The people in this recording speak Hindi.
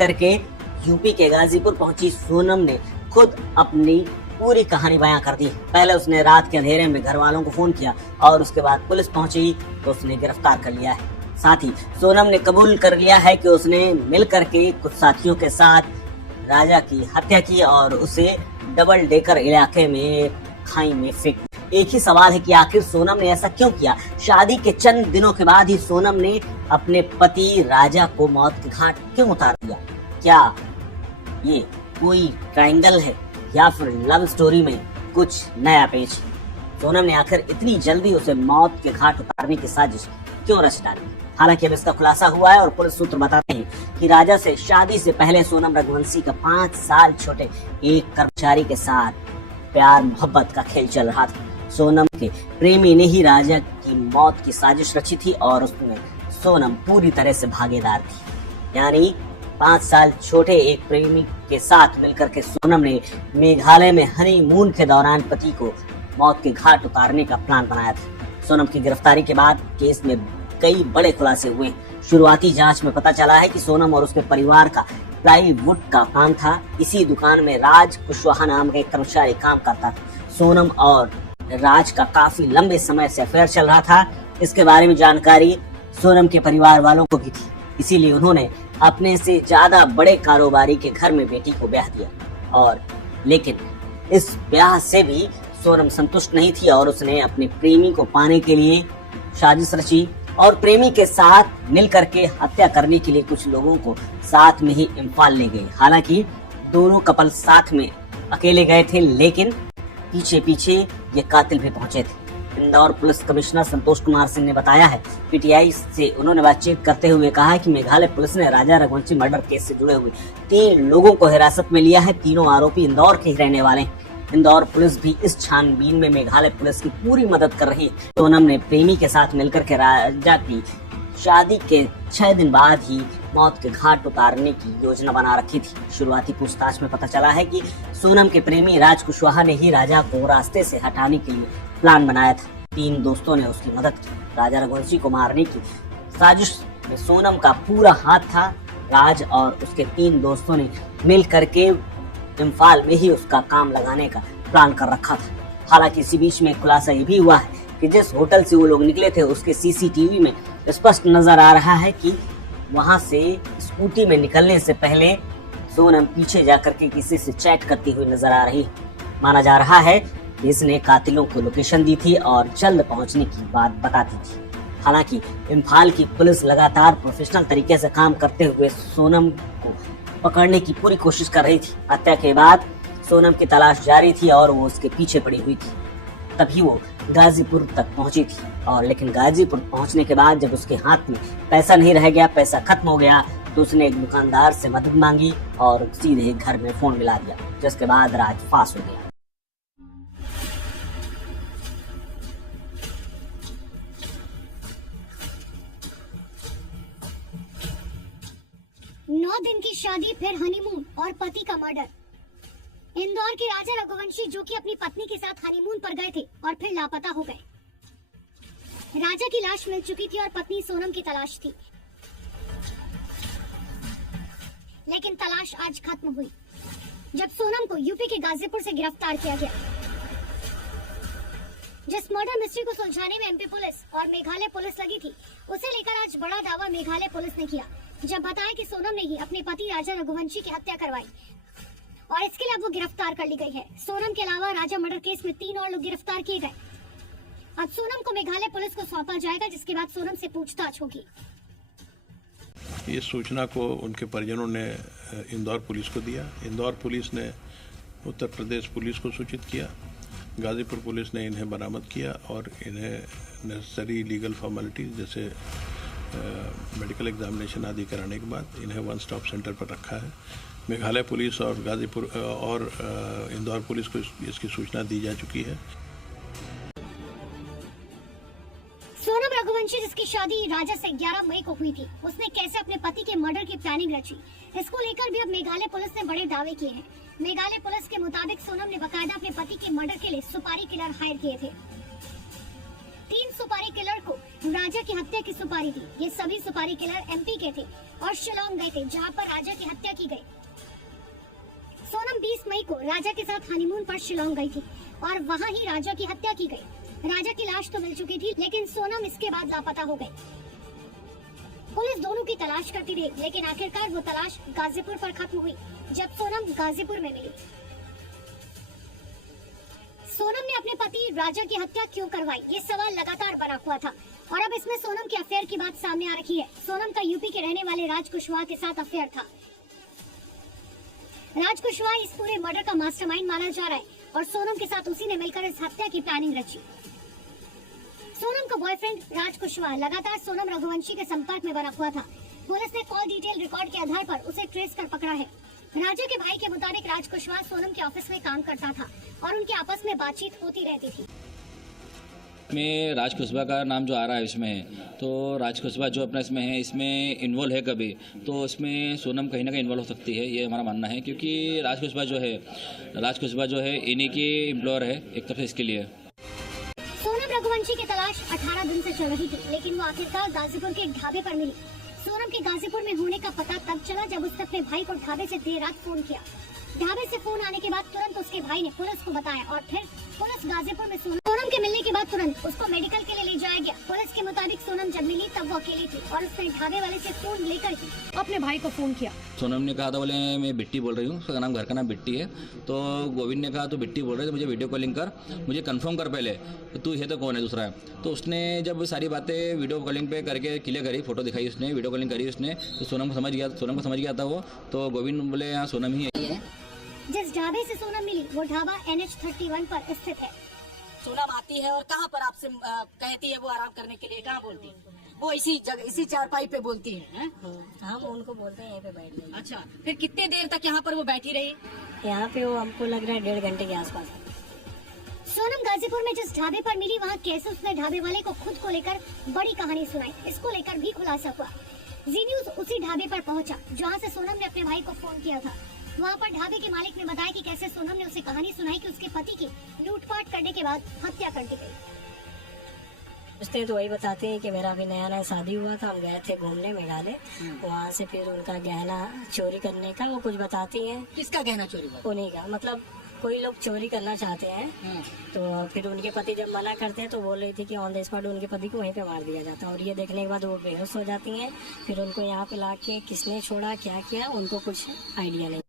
करके यूपी के गाजीपुर पहुंची सोनम ने खुद अपनी पूरी कहानी बयां कर दी। पहले उसने रात के अंधेरे में घर वालों को फोन किया और उसके बाद पुलिस पहुंची तो उसने गिरफ्तार कर लिया है। साथ ही सोनम ने कबूल कर लिया है कि उसने मिल करके कुछ साथियों के साथ राजा की हत्या की और उसे डबल डेकर इलाके में खाई में फेंक। एक ही सवाल है कि आखिर सोनम ने ऐसा क्यों किया। शादी के चंद दिनों के बाद ही सोनम ने अपने पति राजा को मौत के घाट क्यों उतार दिया। क्या ये कोई ट्रायंगल है या फिर लव स्टोरी में कुछ नया पेज। सोनम ने आखिर इतनी जल्दी उसे मौत के घाट उतारने की साजिश क्यों रच डाली। हालांकि अब इसका खुलासा हुआ है और पुलिस सूत्र बताते हैं कि राजा से शादी से पहले सोनम रघुवंशी का 5 साल छोटे एक कर्मचारी के साथ प्यार मोहब्बत का खेल चल रहा था। सोनम के प्रेमी ने ही राजा की मौत की साजिश रची थी और उसमें सोनम पूरी तरह से भागीदार थी। यानी 5 साल छोटे एक प्रेमी के साथ मिलकर के सोनम ने मेघालय में हनीमून के दौरान पति को मौत के घाट उतारने का प्लान बनाया था। सोनम की गिरफ्तारी के बाद केस में कई बड़े खुलासे हुए। शुरुआती जांच में पता चला है कि सोनम और उसके परिवार का प्लाईवुड का काम था। इसी दुकान में राज कुशवाहा नाम का एक कर्मचारी काम करता था। सोनम और राज का काफी लंबे समय से अफेयर चल रहा था। इसके बारे में जानकारी सोनम के परिवार वालों को भी थी, इसीलिए उन्होंने अपने से ज्यादा बड़े कारोबारी के घर में बेटी को ब्याह दिया। लेकिन इस ब्याह से भी सोनम संतुष्ट नहीं थी और उसने अपने प्रेमी को पाने के लिए साजिश रची और प्रेमी के साथ मिल करके हत्या करने के लिए कुछ लोगों को साथ में ही इम्फाल ले गए। हालांकि दोनों कपल साथ में अकेले गए थे, लेकिन पीछे पीछे ये कातिल भी पहुंचे थे। इंदौर पुलिस कमिश्नर संतोष कुमार सिंह ने बताया है, पीटीआई से उन्होंने बातचीत करते हुए कहा कि मेघालय पुलिस ने राजा रघुवंशी मर्डर केस से जुड़े हुए 3 लोगों को हिरासत में लिया है। तीनों आरोपी इंदौर के ही रहने वाले हैं। इंदौर पुलिस भी इस छानबीन में मेघालय पुलिस की पूरी मदद कर रही है। सोनम ने प्रेमी के साथ मिलकर के राजा की शादी के 6 दिन बाद ही मौत के घाट उतारने की योजना बना रखी थी। शुरुआती पूछताछ में पता चला है कि सोनम के प्रेमी राज कुशवाहा ने ही राजा को रास्ते से हटाने के लिए प्लान बनाया था। 3 दोस्तों ने उसकी मदद की। राजा रघुवंशी को मारने की साजिश में सोनम का पूरा हाथ था। राज और उसके 3 दोस्तों ने मिल करके इम्फाल में ही उसका काम लगाने का प्लान कर रखा था। हालांकि इसी बीच में खुलासा ये भी हुआ है कि जिस होटल से वो लोग निकले थे उसके सीसीटीवी में स्पष्ट नजर आ रहा है कि वहां से स्कूटी में निकलने से पहले सोनम पीछे जाकर के किसी से चैट करती हुई नजर आ रही है। माना जा रहा है कि इसने कातिलों को लोकेशन दी थी और जल्द पहुंचने की बात बताती थी। हालांकि इम्फाल की पुलिस लगातार प्रोफेशनल तरीके से काम करते हुए सोनम को पकड़ने की पूरी कोशिश कर रही थी। हत्या के बाद सोनम की तलाश जारी थी और वो उसके पीछे पड़ी हुई थी। तभी वो गाजीपुर तक पहुंची थी लेकिन गाजीपुर पहुंचने के बाद जब उसके हाथ में पैसा नहीं रह गया, पैसा खत्म हो गया, तो उसने एक दुकानदार से मदद मांगी और सीधे घर में फोन मिला दिया, जिसके बाद राज फांस हो गया। 9 दिन की शादी, फिर हनीमून और पति का मर्डर। इंदौर के राजा रघुवंशी जो कि अपनी पत्नी के साथ हनीमून पर गए थे और फिर लापता हो गए। राजा की लाश मिल चुकी थी और पत्नी सोनम की तलाश थी, लेकिन तलाश आज खत्म हुई जब सोनम को यूपी के गाजीपुर से गिरफ्तार किया गया। जिस मर्डर मिस्ट्री को सुलझाने में एमपी पुलिस और मेघालय पुलिस लगी थी, उसे लेकर आज बड़ा दावा मेघालय पुलिस ने किया जब बताया कि सोनम ने ही अपने पति राजा रघुवंशी की हत्या करवाई और इसके लिए अब वो गिरफ्तार कर ली गई है। सोनम के अलावा राजा मर्डर केस में 3 और लोग गिरफ्तार किए गए। अब सोनम को मेघालय पुलिस को सौंपा जाएगा, जिसके बाद सोनम से पूछताछ होगी। ये सूचना को उनके परिजनों ने इंदौर पुलिस को दिया। इंदौर पुलिस ने उत्तर प्रदेश पुलिस को सूचित किया। गाजीपुर पुलिस ने इन्हें बरामद किया और इन्हें नेसेसरी लीगल फॉर्मेलिटीज जैसे मेडिकल एग्जामिनेशन आदि कराने के बाद इन्हें 1 स्टॉप सेंटर पर रखा है। मेघालय पुलिस और गाजीपुर और इंदौर पुलिस को इसकी सूचना दी जा चुकी है। सोनम रघुवंशी जिसकी शादी राजा से 11 मई को हुई थी, उसने कैसे अपने पति के मर्डर की प्लानिंग रची, इसको लेकर भी अब मेघालय पुलिस ने बड़े दावे किए हैं। मेघालय पुलिस के मुताबिक सोनम ने बकायदा अपने पति के मर्डर के लिए सुपारी किलर हायर किए थे। 3 सुपारी किलर को राजा की हत्या की सुपारी थी। ये सभी सुपारी किलर एमपी के थे और शिलोंग गए थे जहां पर राजा की हत्या की गई। सोनम 20 मई को राजा के साथ हनीमून पर शिलोंग गई थी और वहां ही राजा की हत्या की गई। राजा की लाश तो मिल चुकी थी, लेकिन सोनम इसके बाद लापता हो गई। पुलिस दोनों की तलाश करती रही, लेकिन आखिरकार वो तलाश गाजीपुर पर खत्म हुई जब सोनम गाजीपुर में मिली। सोनम ने अपने पति राजा की हत्या क्यों करवाई, ये सवाल लगातार बना हुआ था और अब इसमें सोनम के अफेयर की बात सामने आ रही है। सोनम का यूपी के रहने वाले राज कुशवाहा के साथ अफेयर था। राज कुशवाहा इस पूरे मर्डर का मास्टरमाइंड माना जा रहा है और सोनम के साथ उसी ने मिलकर इस हत्या की प्लानिंग रची। सोनम का बॉयफ्रेंड राज कुशवाहा लगातार सोनम रघुवंशी के संपर्क में बना हुआ था। पुलिस ने कॉल डिटेल रिकॉर्ड के आधार पर उसे ट्रेस कर पकड़ा है। राजा के भाई के मुताबिक राज कुशवाहा सोनम के ऑफिस में काम करता था और उनकी आपस में बातचीत होती रहती थी। में राज कुशवाहा का नाम जो आ रहा है इसमें, तो राज कुशवाहा जो अपना इसमें इन्वॉल्व है कभी, तो इसमें सोनम कहीं ना कहीं इन्वॉल्व हो सकती है, ये हमारा मानना है। क्योंकि राज कुशवाहा जो है इन्हीं की एम्प्लॉयर है एक तरफ से इसके लिए। सोनम रघुवंशी की तलाश 18 दिन से चल रही थी, लेकिन वो आखिरकार गाजीपुर के एक ढाबे पर मिली। सोनम के गाजीपुर में होने का पता तब चला जब उसने अपने भाई को ढाबे से देर रात फोन किया। ढाबे से फोन आने के बाद तुरंत उसके भाई ने पुलिस को बताया और फिर पुलिस गाजीपुर में सोनम के मिलने के बाद तुरंत उसको मेडिकल के लिए ले जाया गया। पुलिस के मुताबिक सोनम जब मिली तब वो अकेली थी और उसने ढाबे वाले से फोन लेकर ही अपने भाई को फोन किया। सोनम ने कहा था, बोले मैं बिट्टी बोल रही हूँ, उसका नाम घर का नाम बिट्टी है। तो गोविंद ने कहा तो बिट्टी बोल रहे थे, मुझे वीडियो कॉलिंग कर, मुझे कंफर्म कर पहले तू है तो कौन है दूसरा है। तो उसने जब सारी बातें वीडियो कॉलिंग पे करके क्लियर करी, फोटो दिखाई उसने, वीडियो कॉलिंग करी उसने, तो सोनम को समझ गया था वो। तो गोविंद बोले हाँ सोनम ही है। जिस ढाबे से सोनम मिली वो ढाबा NH31 पर स्थित है। सोनम आती है और कहाँ पर आपसे कहती है वो आराम करने के लिए, कहाँ बोलती है वो? इसी जगह, इसी चारपाई पे बोलती है? हम उनको बोलते हैं यहीं पे बैठ जाइए। अच्छा, फिर कितने देर तक यहाँ पर वो बैठी रही? यहाँ पे वो हमको लग रहा है 1.5 घंटे के आसपास। सोनम गाजीपुर में जिस ढाबे पर मिली वहाँ कैसे उसने ढाबे वाले को खुद को लेकर बड़ी कहानी सुनाई, इसको लेकर भी खुलासा हुआ। जी न्यूज उसी ढाबे पर पहुंचा जहाँ से सोनम ने अपने भाई को फोन किया था। वहाँ पर ढाबे के मालिक ने बताया कि कैसे सोनम ने उसे कहानी सुनाई कि उसके पति की लूटपाट करने के बाद हत्या कर दी गई। पूछते तो वही बताते हैं कि मेरा अभी नया शादी हुआ था, हम गए थे घूमने मेघालय, वहाँ से फिर उनका गहना चोरी करने का वो कुछ बताती है। किसका गहना चोरी हुआ? उन्हीं का, मतलब कोई लोग चोरी करना चाहते हैं तो फिर उनके पति जब मना करते हैं तो बोल रही थी कि ऑन द स्पॉट उनके पति को वहीं पे मार दिया जाता है। और ये देखने के बाद वो बेहोश हो जाती हैं। फिर उनको यहाँ पे लाके किसने छोड़ा क्या किया उनको कुछ आइडिया नहीं।